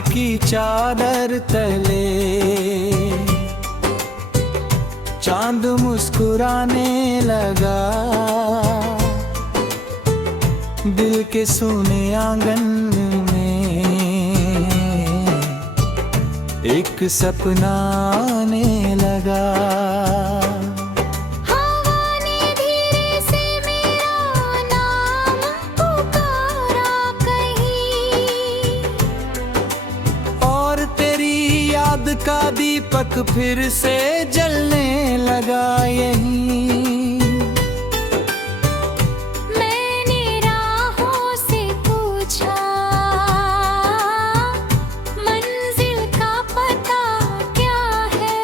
की चादर तले चांद मुस्कुराने लगा। दिल के सोने आंगन में एक सपना आने लगा। का दीपक फिर से जलने लगा यहीं। मैंने राहों से पूछा मंजिल का पता क्या है।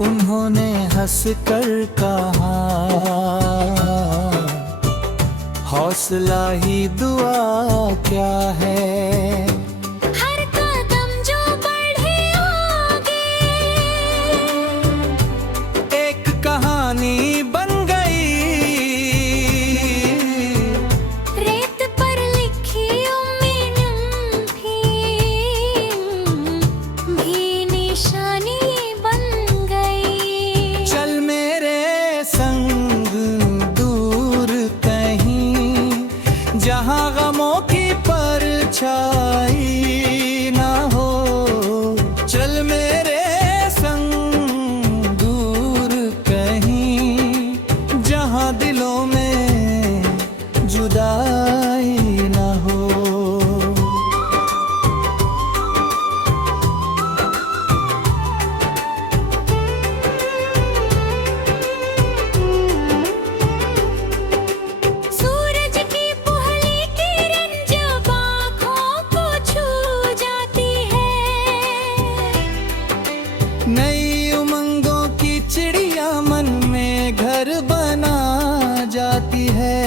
उन्होंने हंस कर कहा हौसला ही दुआ क्या है। बन गई रेत पर लिखी उम्मीदें भी निशानी बन गई। चल मेरे संग दूर कहीं जहां गमों की परछाई ना हो। चल मेरे दिलों में जुदाई न हो। सूरज की पहली किरण जब आँखों को छू जाती है। नई उमंगों की चिड़िया मन में घर बना जाती है।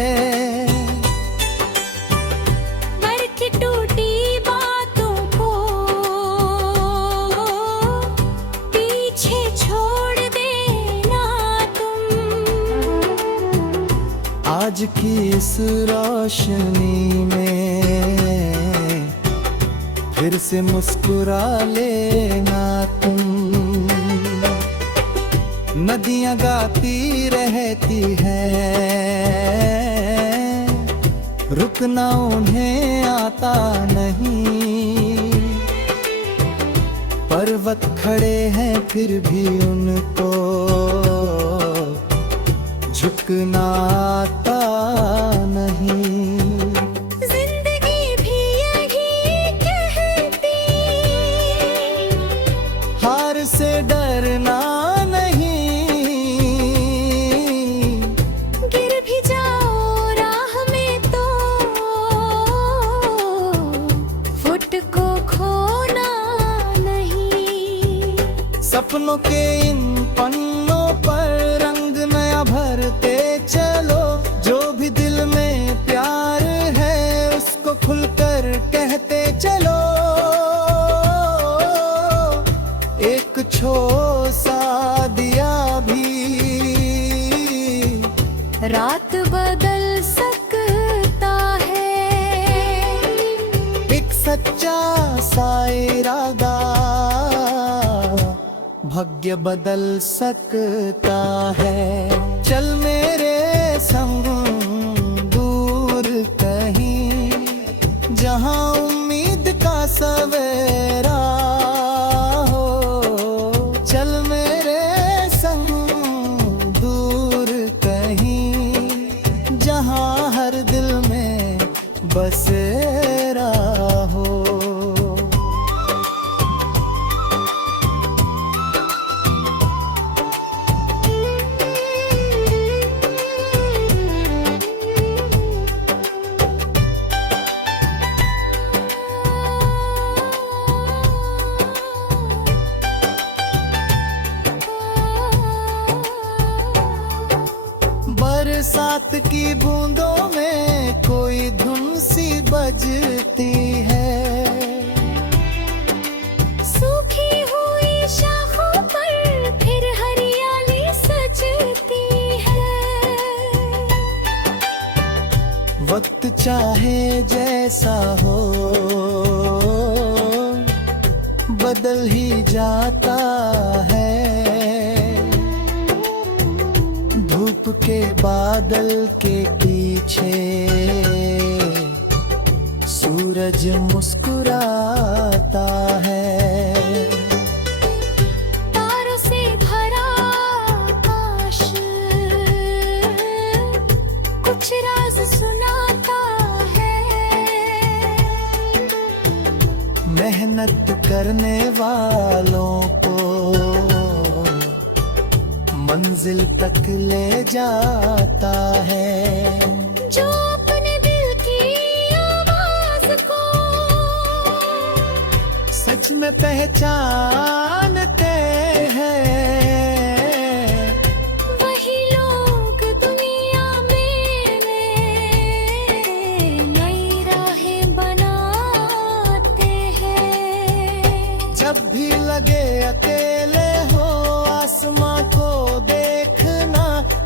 घर की टूटी बातों को पीछे छोड़ देना तुम। आज की इस रोशनी में फिर से मुस्कुरा लेना तुम। नदियां गाती रहती हैं, रुकना उन्हें आता नहीं। पर्वत खड़े हैं फिर भी उनको झुकना आता नहीं। जिंदगी भी यही कहती हार से डरना सपनों के इन पन्नों पर रंग नया भरते चलो। जो भी दिल में प्यार है उसको खुलकर कहते चलो। एक छोटा सा दिया भी रात बदल सकता है। एक सच्चा सा इरादा भाग्य बदल सकता है। चल मेरे संग दूर कहीं जहां उम्मीद का सवेरा हो। चल मेरे संग दूर कहीं जहां हर दिल में बसेरा हो। बरसात की बूंदों में कोई धुन सी बजती है। सूखी हुई शाखों पर फिर हरियाली सजती है। वक्त चाहे जैसा हो जाता है। धूप के बादल के पीछे सूरज मुस्कुराता है। तारों से भरा आकाश कुछ राज सुनाता है। मेहनत करने वालों को मंजिल तक ले जाता है। जो अपने दिल की आवाज को सच में पहचानते हैं, वही लोग दुनिया में नई राहें बनाते हैं। जब भी लगे अकेले हो आसमां को देखना,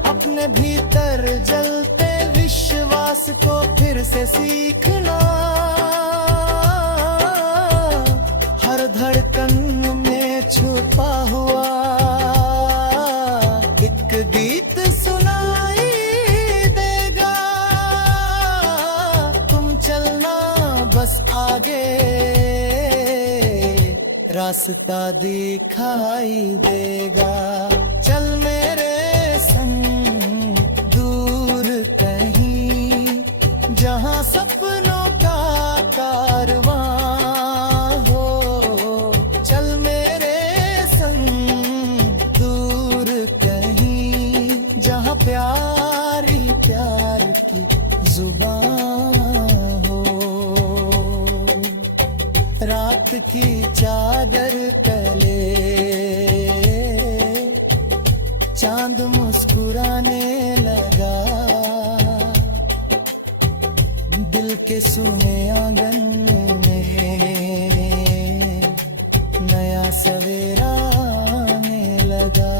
अपने भीतर जलते विश्वास को फिर से सीखना। हर धड़कन में छुपा हुआ एक गीत सुनाई देगा। तुम चलना बस आगे, रास्ता दिखाई देगा। चल मेरे संग दूर कहीं, जहां सपनों का कारवां हो। चल मेरे संग दूर कहीं, जहां प्यार ही प्यार की जुबान हो। रात की चादर तले चांद मुस्कुराने लगा। दिल के सुने आंगन में नया सवेरा आने लगा।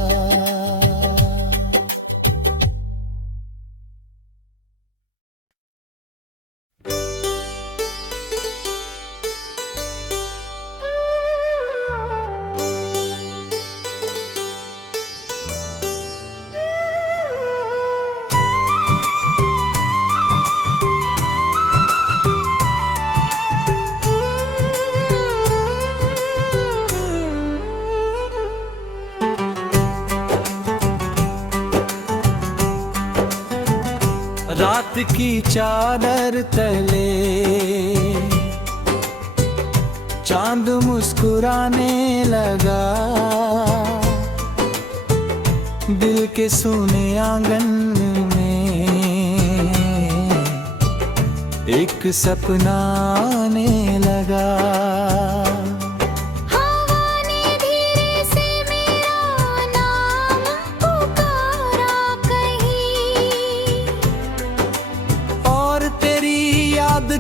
रात की चादर तले चांद मुस्कुराने लगा। दिल के सुने आंगन में एक सपना आने लगा।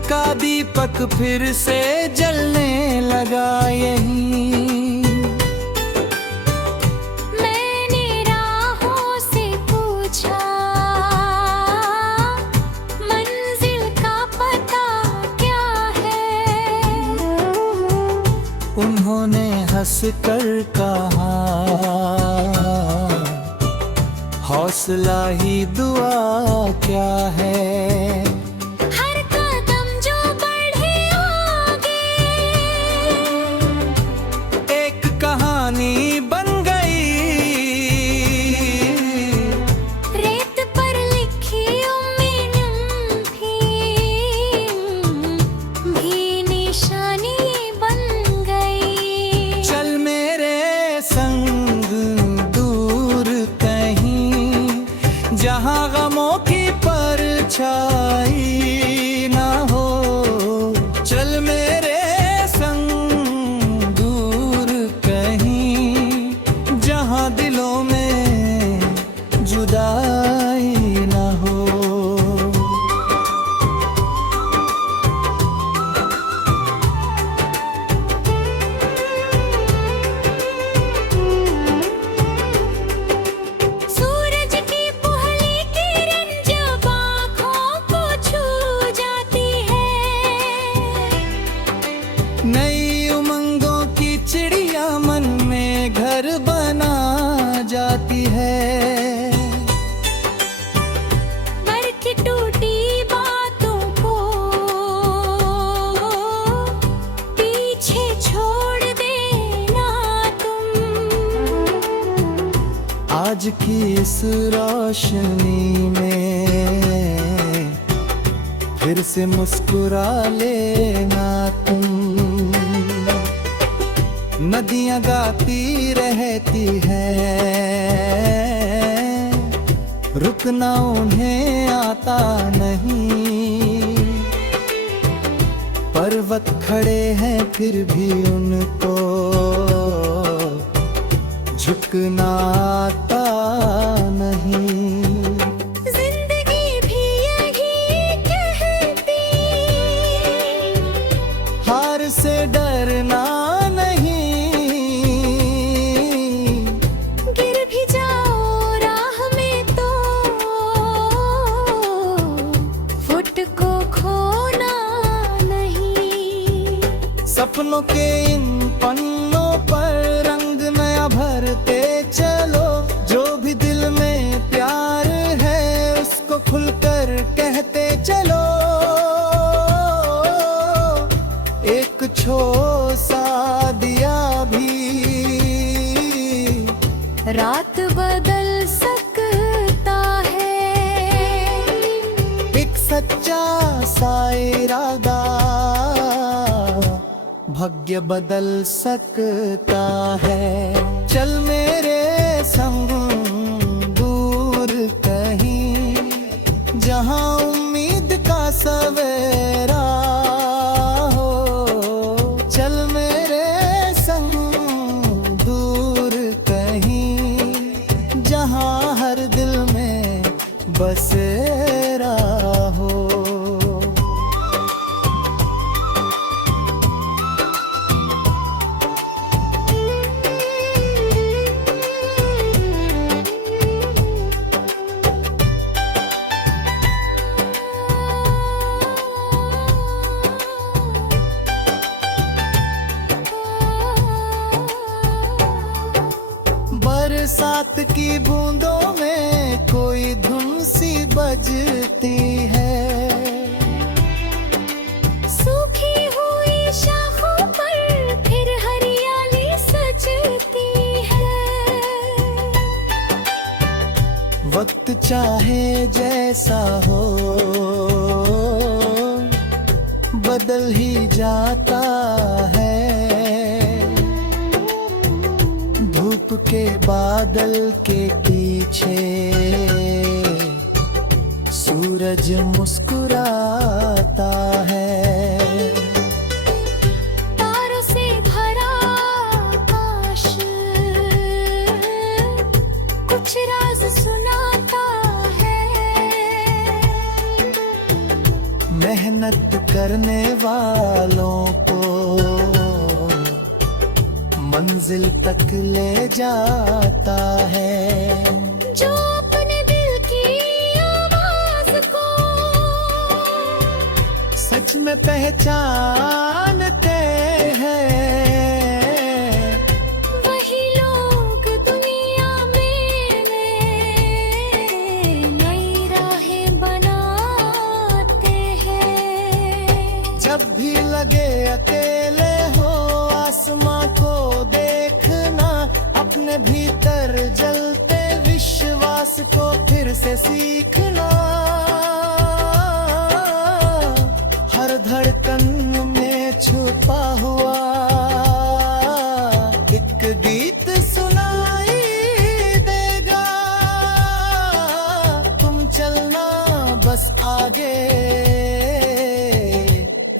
का दीपक फिर से जलने लगा यहीं। मैंने राहों से पूछा मंजिल का पता क्या है। उन्होंने हंस कर कहा हौसला ही दुआ क्या है। बन गई रेत पर लिखी उम्मीदें भी निशानी बन गई। चल मेरे संग दूर कहीं, जहां गमों की परछाई ना हो। चल मेरे दिलों में जुदाई ना हो। सूरज की पहली किरण जब आँखों को छू जाती है। नई उमंगों की चिड़िया मन आज की इस रोशनी में फिर से मुस्कुरा लेना तुम। नदियां गाती रहती हैं, रुकना उन्हें आता नहीं। पर्वत खड़े हैं फिर भी उनको झुकना आता नहीं। जिंदगी भी यही कहती, हार से डरना नहीं। गिर भी जाओ राह में तो फुट को खोना नहीं। सपनों के इन पन्नों पर रंग नया भरते चलो। जो भी दिल में प्यार है उसको खुलकर कहते चलो। एक छोटा सा दिया भी रात बदल सकता है, एक सच्चा सा इरादा भाग्य बदल सकता है। चल मेरे संग दूर कहीं, जहां उम्मीद का सवेरा हो। चल मेरे संग दूर कहीं, जहां हर दिल में बसेरा हो। बरसात की बूंदों में कोई धुन सी बजती है। सूखी हुई शाखों पर फिर हरियाली सजती है। वक्त चाहे जैसा हो बदल ही जाता है। धूप के बादल के पीछे सूरज मुस्कुराता है। तारों से भरा आकाश कुछ राज सुनाता है। मेहनत करने वालों को मंजिल तक ले जाता है। जो अपने दिल की आवाज को सच में पहचानते हैं, वही लोग दुनिया में नई राहें बनाते हैं। जब भी लगे अकेले हो आसमां को देखना। अपने भीतर जलते विश्वास को फिर से सीखना। हर धड़कन में छुपा हुआ एक गीत सुनाई देगा। तुम चलना बस आगे,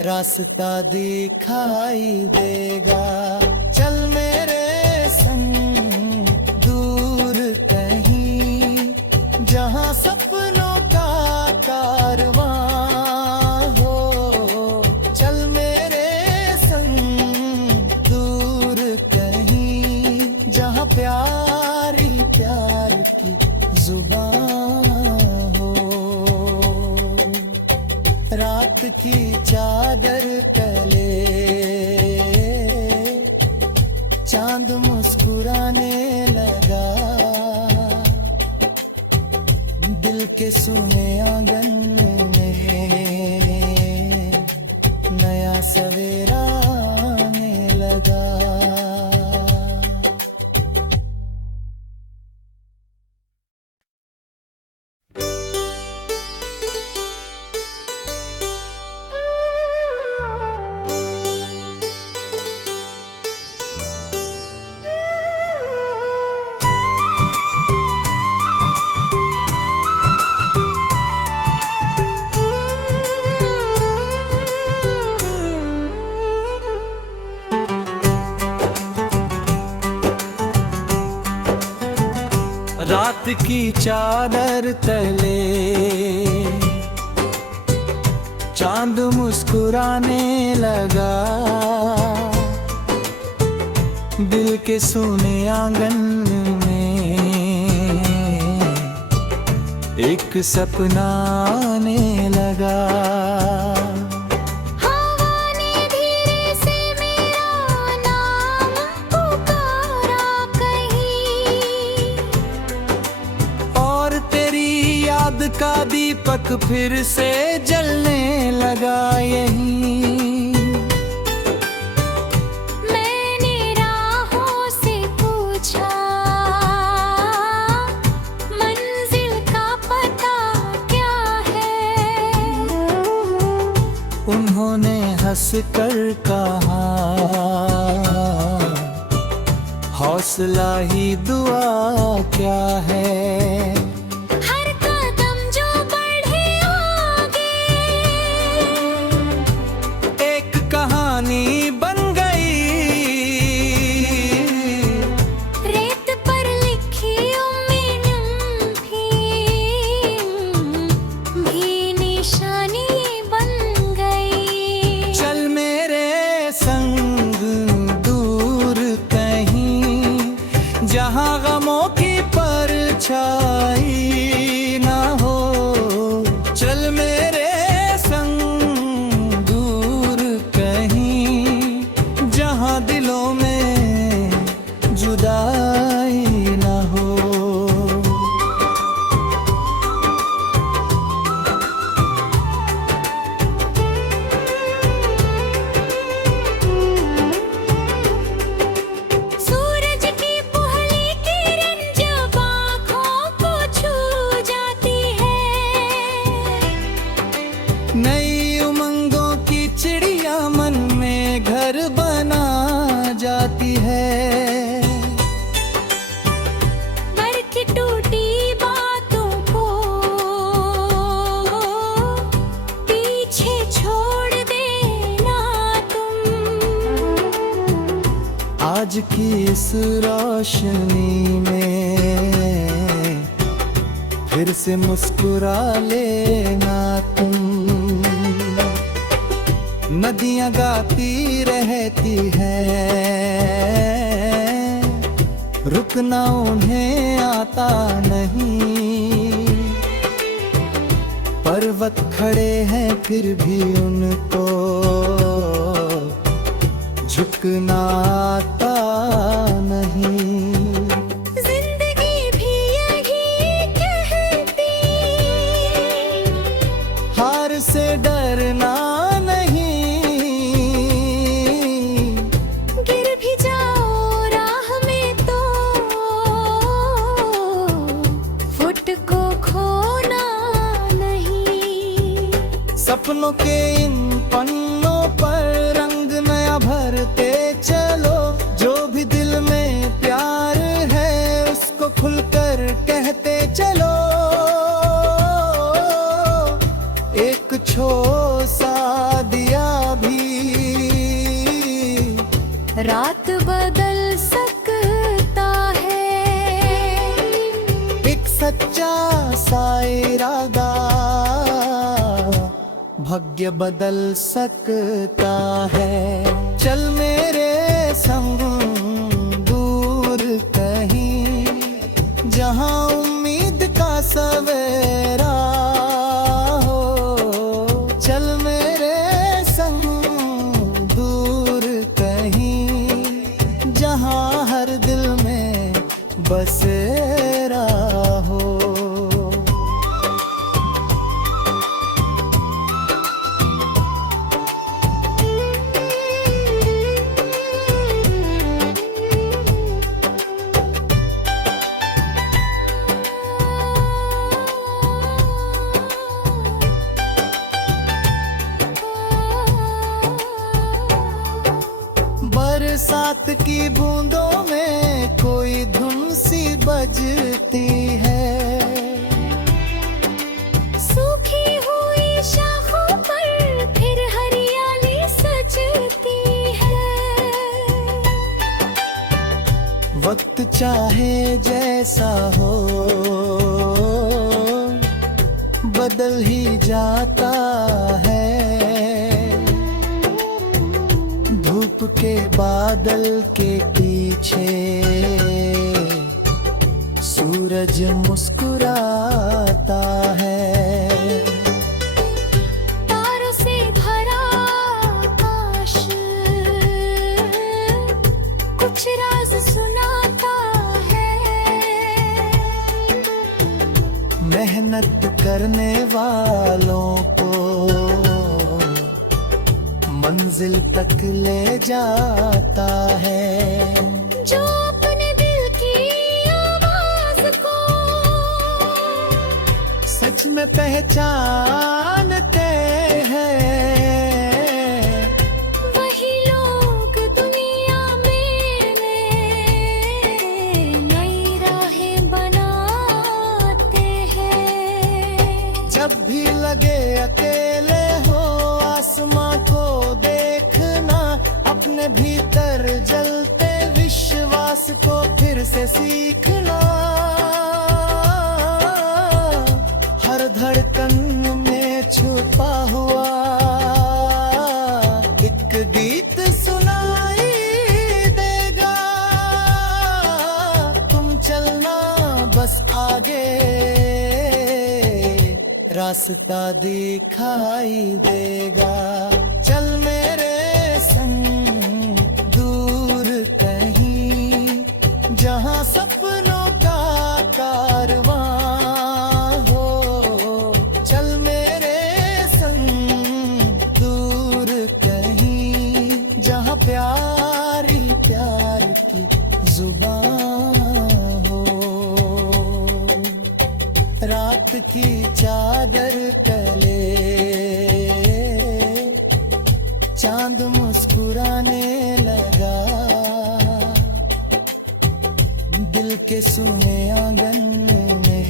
रास्ता दिखाई देगा। चल मेरे संग दूर कहीं, जहां सपनों का कारवां हो। चल मेरे संग दूर कहीं, जहां प्यार ही प्यार की जुबान हो। रात की चादर तले चांद मुस्कुराने लगा। दिल के सुने आंगन में नया सवेरा आने लगा। रात की चादर तले चांद मुस्कुराने लगा, दिल के सोने आंगन में एक सपना आने लगा। हवा ने धीरे से मेरा नाम पुकारा कहीं, और तेरी याद का दीपक फिर से जलने लगा यहीं। मैंने राहों से पूछा, मंजिल का पता क्या है? उन्होंने हंस कर कहा, हौसला ही दुआ क्या है। हर कदम जो बढ़े आगे, एक कहानी बन गई, रेत पर लिखी उम्मीदें भी निशानी बन गई। चल मेरे संग दूर कहीं, जहाँ गमों की परछाई ना हो। चल मेरे संग दूर कहीं, जहाँ दिलों में जुदाई ना हो। सूरज की पहली किरण जब आँखों को छू जाती है, नई उमंगों की चिड़िया मन में घर बना जाती है। घर की टूटी बातों को पीछे छोड़ देना तुम। आज की इस रोशनी में फिर से मुस्कुरा लेना तुम। नदियां गाती रहती हैं, रुकना उन्हें आता नहीं। पर्वत खड़े हैं फिर भी उनको झुकना आता नहीं। जिंदगी भी यही कहती, हार से डरना नहीं। गिर भी जाओ राह में तो फुट को खोना नहीं। सपनों के इन पन्नों पर रंग नया भरते चलो। जो भी दिल में प्यार है उसको खुलकर कहते चलो। एक छोटा सा दिया भी रात बदल सकता है, एक सच्चा सा इरादा भाग्य बदल सकता है। चल मेरे संग दूर कहीं, जहाँ उम्मीद का सवेरा हो। चल मेरे संग दूर कहीं, जहाँ हर दिल में बसेरा हो। बरसात की बूंदों में कोई धुन सी बजती है। सूखी हुई शाखों पर फिर हरियाली सजती है। वक्त चाहे जैसा हो बदल ही जाता है। धूप के बादल के पीछे सूरज मुस्कुराता है। तारों से भरा आकाश कुछ राज सुनाता है। मेहनत करने वालों को मंजिल तक ले जाता है। जो अपने दिल की आवाज को सच में पहचानते हैं, वही लोग दुनिया में नई राहें बनाते हैं। जब भी लगे अकेले हो आसमां को देखना, अपने भीतर जलते विश्वास को फिर से सीखना। हर धड़कन में छुपा हुआ एक गीत सुनाई देगा। तुम चलना बस आगे, रास्ता दिखाई देगा। चल मेरे संग दूर कहीं, जहां सपनों का कारवां हो। चल मेरे संग दूर कहीं, जहां प्यार ही प्यार की जुबान हो। रात की चादर तले चांद मुस्कुराने लगा। दिल के सुने आंगन में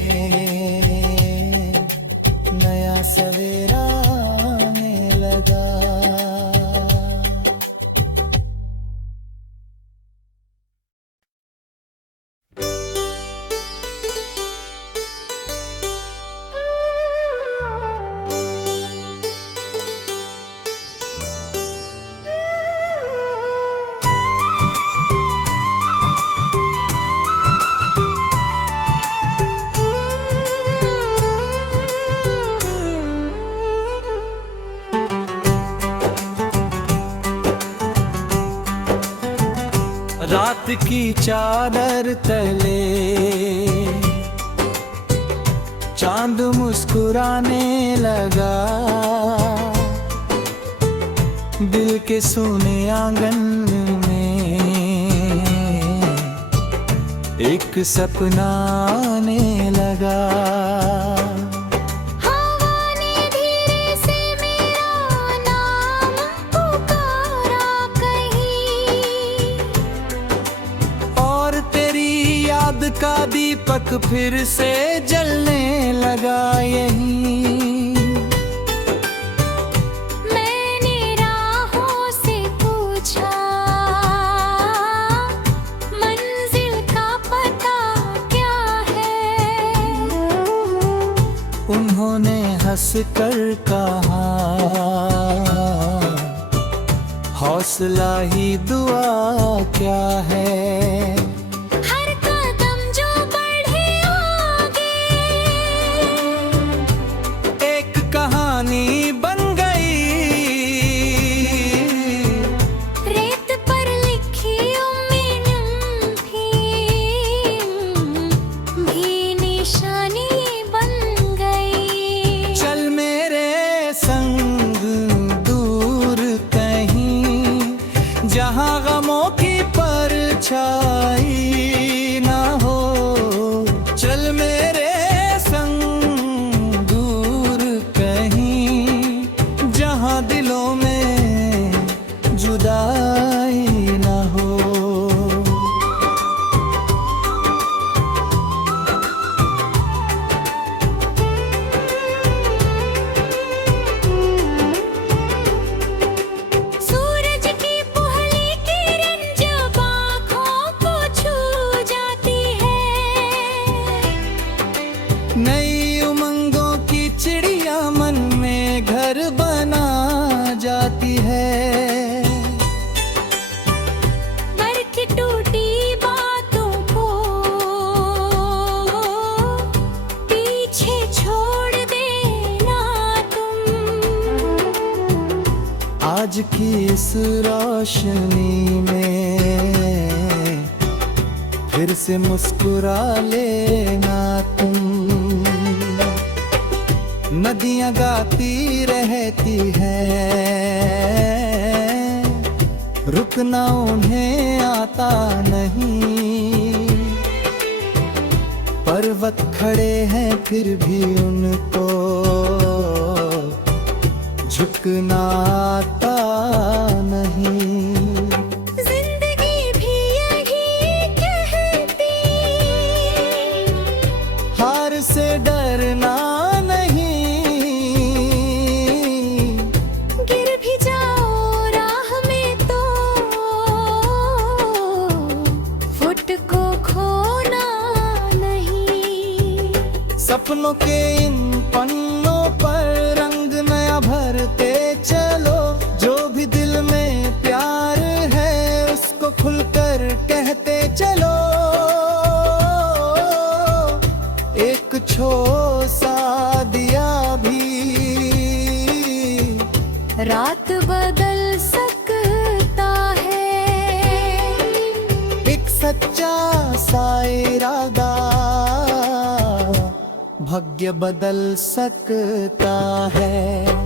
नया सवेरा आने लगा। रात की चादर तले चांद मुस्कुराने लगा। दिल के सुने आंगन में एक सपना आने लगा। का दीपक फिर से जलने लगा यहीं। मैंने राहों से पूछा मंजिल का पता क्या है। उन्होंने हंस कर कहा हौसला ही दुआ क्या है। बन गई रेत पर लिखी भी निशानी बन गई। चल मेरे संग दूर कहीं, जहां गमों की परछाई ना हो। चल मेरे दिलों में जुदाई न हो। सूरज की पहली किरण जब आँखों को छू की इस रोशनी में फिर से मुस्कुरा लेना तुम। नदियां गाती रहती हैं, रुकना उन्हें आता नहीं। पर्वत खड़े हैं फिर भी उनको झुकना आता नहीं। जिंदगी भी यही कहती, हार से डरना नहीं। गिर भी जाओ राह में तो फुट को खोना नहीं। सपनों के इन पन्नों पर रंग नया भरते चलो। जो भी दिल में प्यार है उसको खुलकर कहते चलो। एक छोटा दिया भी रात बदल सकता है, एक सच्चा सा इरादा भाग्य बदल सकता है।